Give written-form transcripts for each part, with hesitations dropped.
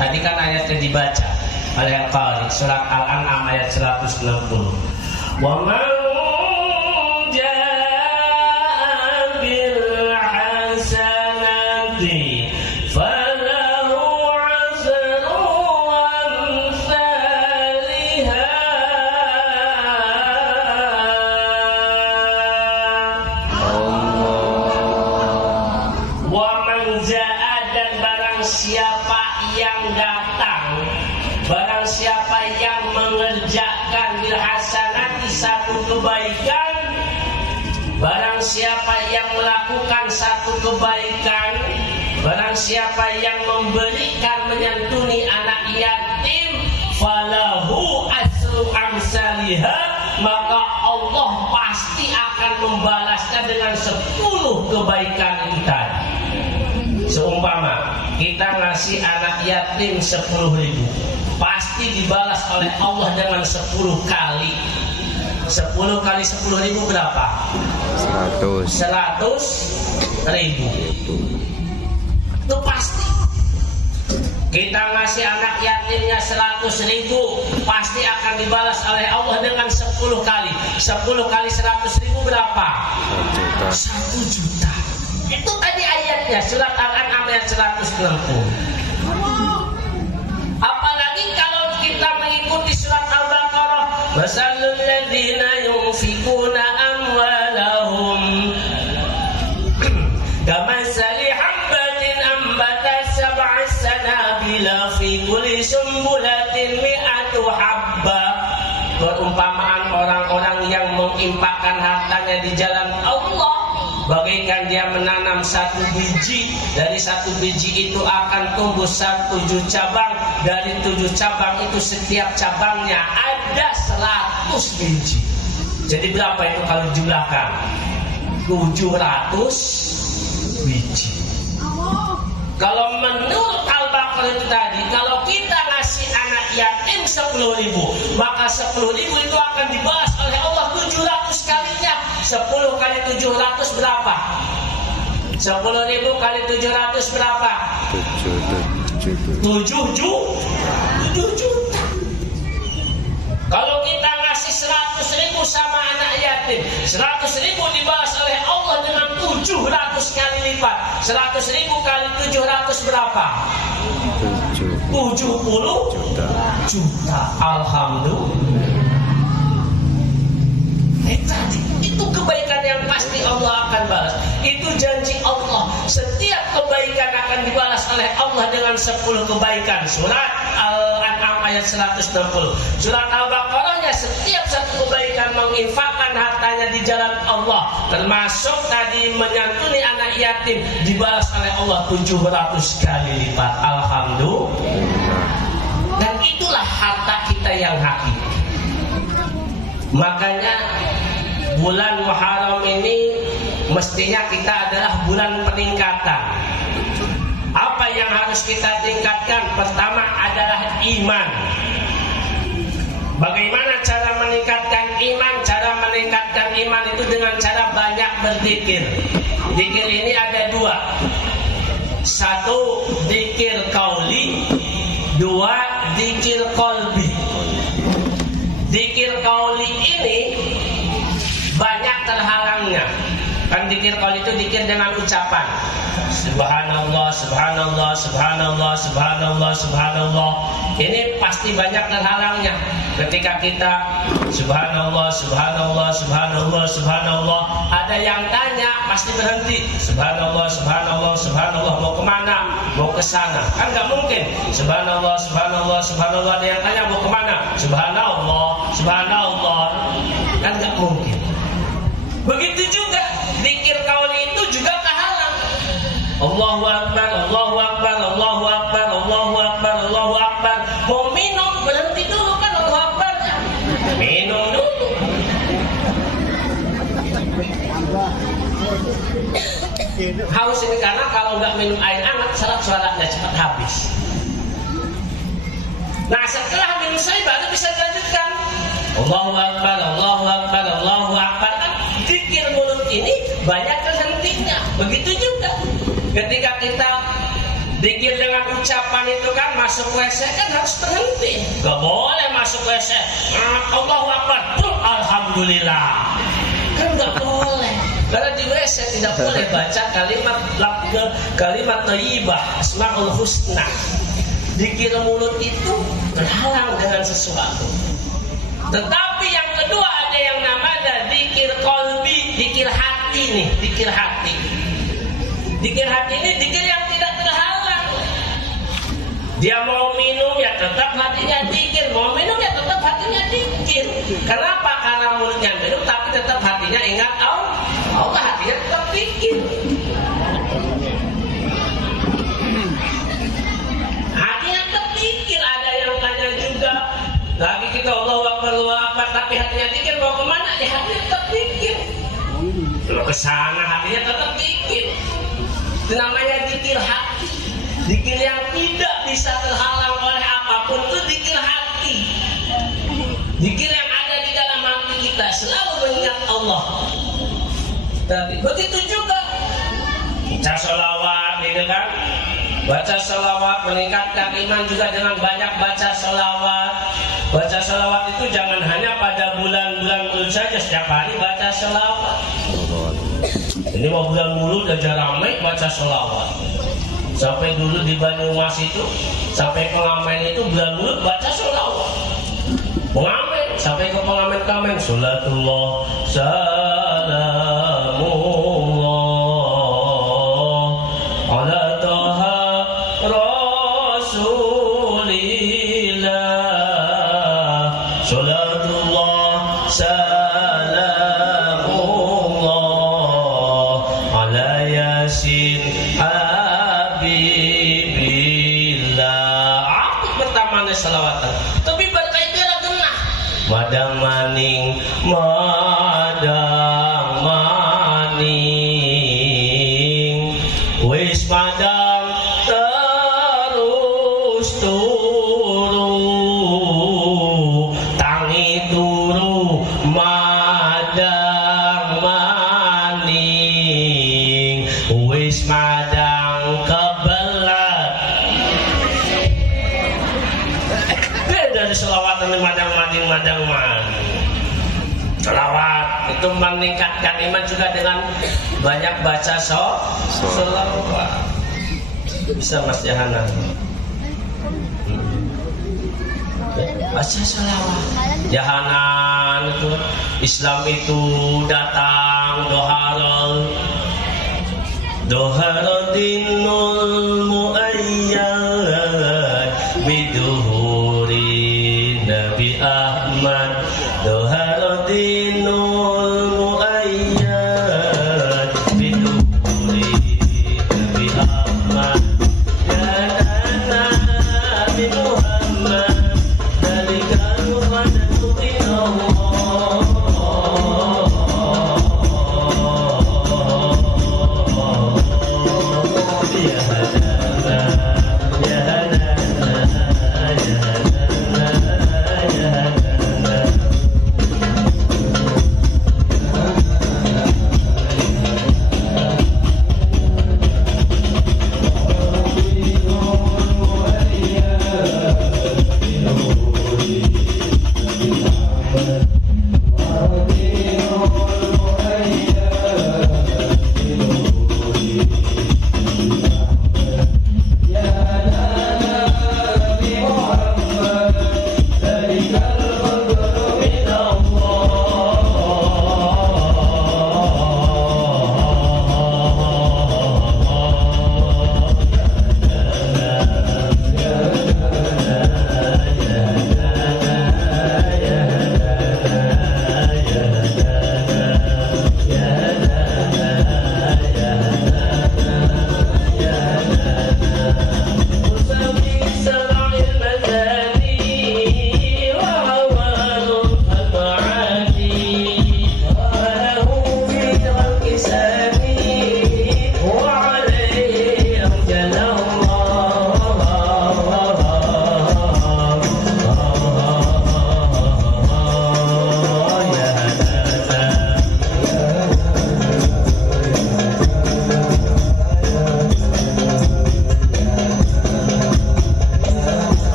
Tadi kan ayatnya dibaca oleh Al-Qari, surat Al-An'am ayat 160. Wa man jaa bil hasanati falahu asru amsalha wa man jaa, dan barang siapa yang datang, barang siapa yang mengerjakan bil hasanati satu kebaikan, barang siapa yang melakukan satu kebaikan, barang siapa yang memberikan menyantuni anak yatim, falahu asru amsalha, maka Allah pasti akan membalasnya dengan 10 kebaikan itu tadi. Seumpama kita ngasih anak yatim 10.000, pasti dibalas oleh Allah dengan 10 kali. 10 kali 10.000 berapa? 100.000. Itu pasti. Kita ngasih anak yatimnya 100.000, pasti akan dibalas oleh Allah dengan 10 kali. 10 kali 100.000 berapa? 1 juta. Itu tadi ayatnya, surat Al-An'am ayat 160. Apalagi kalau kita mengikuti surat Al-Baqarah, masalul ladzina yunfikuna amwalahum kamatsali habbatin ambatat sab'a sanabila fi kulli sumbulatin mi'atu habba. Perumpamaan orang-orang yang menginfakkan hartanya di jalan Allah, bagaikan dia menanam 1 biji. Dari 1 biji itu akan tumbuh 1 cabang. Dari 7 cabang itu setiap cabangnya ada 100 biji. Jadi berapa itu kalau dijumlahkan? 700 biji. Kalau menurut Al-Baqarah itu tadi, kalau kita ngasih anak yatim 10.000, maka 10.000 itu akan dibalas oleh Allah 700 kalinya. 10 kali 700 berapa? 10.000 kali 700 berapa? 7 juta. Kalau kita ngasih 100.000 sama anak yatim, 100.000 dibalas oleh Allah dengan 700 kali lipat. 100.000 kali 700 berapa? 70 juta. Alhamdulillah. Itu kebaikan yang pasti Allah akan balas. Itu janji Allah. Setiap kebaikan akan dibalas oleh Allah dengan 10 kebaikan. Surat Al-An'am ayat 160. Surat Al-Baqarahnya setiap satu kebaikan menginfakkan hartanya di jalan Allah, termasuk tadi menyantuni anak yatim, dibalas oleh Allah 700 kali lipat. Alhamdulillah. Dan itulah harta kita yang hakiki. Makanya bulan Muharram ini mestinya kita adalah bulan peningkatan. Apa yang harus kita tingkatkan? Pertama adalah iman. Bagaimana cara meningkatkan iman? Cara meningkatkan iman itu dengan cara banyak berzikir. Zikir ini ada 2. 1 zikir qauli, 2 zikir qalbi. Zikir qauli ini banyak terhalangnya. Kan zikir qauli itu zikir dengan ucapan subhanallah, subhanallah, subhanallah, subhanallah, subhanallah. Ini pasti banyak terhalangnya. Ketika kita subhanallah, subhanallah, subhanallah, subhanallah, ada yang tanya, pasti berhenti. Subhanallah, subhanallah, subhanallah, mau kemana? Mau ke sana. Kan nggak mungkin. Subhanallah, subhanallah, subhanallah, ada yang tanya mau kemana? Subhanallah, subhanallah. Kan nggak mungkin. Begitu juga zikir qauli itu juga kehalang. Allahu Akbar, Allahu Akbar, Allahu Akbar, Allahu Akbar, Allahu Akbar. Mau minum berhenti dulu kan Allahu Akbarnya. Minum dulu. Haus ini karena kalau nggak minum air hangat, sholatnya cepat habis. Nah setelah minum saya baru bisa dilanjutkan. Allahu Akbar, Allahu Akbar, Allahu Akbar. Kan zikir mulut ini banyak hentinya. Begitu juga ketika kita Dikir dengan ucapan itu kan masuk WC kan harus berhenti. Gak boleh masuk WC Allahu Akbar, alhamdulillah. Kan gak boleh. Karena di WC tidak boleh baca kalimat thayyibah, asmaul husna. Dikir mulut itu terhalang dengan sesuatu. Tetapi yang kedua ada yang namanya dikir qalbi, dikir hati nih, dikir hati. Dikir hati ini dikir yang tidak terhalang. Dia mau minum ya tetap hatinya dikir, mau minum ya tetap hatinya dikir. Kenapa? Karena mulutnya minum tapi tetap hatinya ingat Allah, hatinya tetap dikir. Hatinya tetap dikir. Ada yang tanya juga, lagi kita Allahu Akbar, tapi hatinya dikir, mau kemana? Ya hatinya tetap dikir. Kalau ke sana hatinya tetap dikir. Itu namanya dikir hati. Dikir yang tidak bisa terhalang oleh apapun itu dikir hati. Dikir yang ada di dalam hati kita selalu mengingat Allah. Tapi begitu juga baca sholawat, gitu kan? Baca sholawat meningkatkan iman juga dengan banyak baca sholawat. Baca sholawat itu jangan hanya pada bulan-bulan Maulid saja, setiap hari baca sholawat. Ini mau bulan Maulid udah ramai baca sholawat. Sampai dulu di Banyumas itu, sampai pengamen itu bulan Maulid baca sholawat. Pengamen, sampai ke pengamen-pengamen sholatullah salamullah ala taha rasulillah sholatullah salamullah ala yasin habibillah. Apa pertamanya salawatan? Tapi berkaitan genah madang maning wis madang terus turu tangi turu madang maning wis madang kebelat. Beda di selawatan madang maning selawat itu meningkatkan iman juga dengan banyak baca selawat. Bisa Mas Yahana baca selawat. Yahanan itu Islam itu datang doharul dinul muayyad biduhuri Nabi Ahmad doharul dinul muayyad biduhuri Nabi Ahmad dan Nabi Muhammad dalika muhammadu Allah ya hada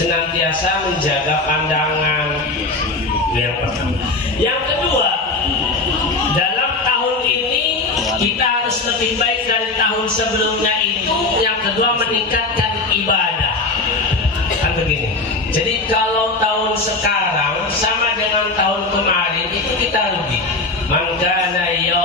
senantiasa menjaga pandangan. Yang pertama. Yang kedua, dalam tahun ini kita harus lebih baik dari tahun sebelumnya itu. Yang kedua, meningkatkan ibadah. Kan begini. Jadi kalau tahun sekarang sama dengan tahun kemarin itu kita rugi. Maka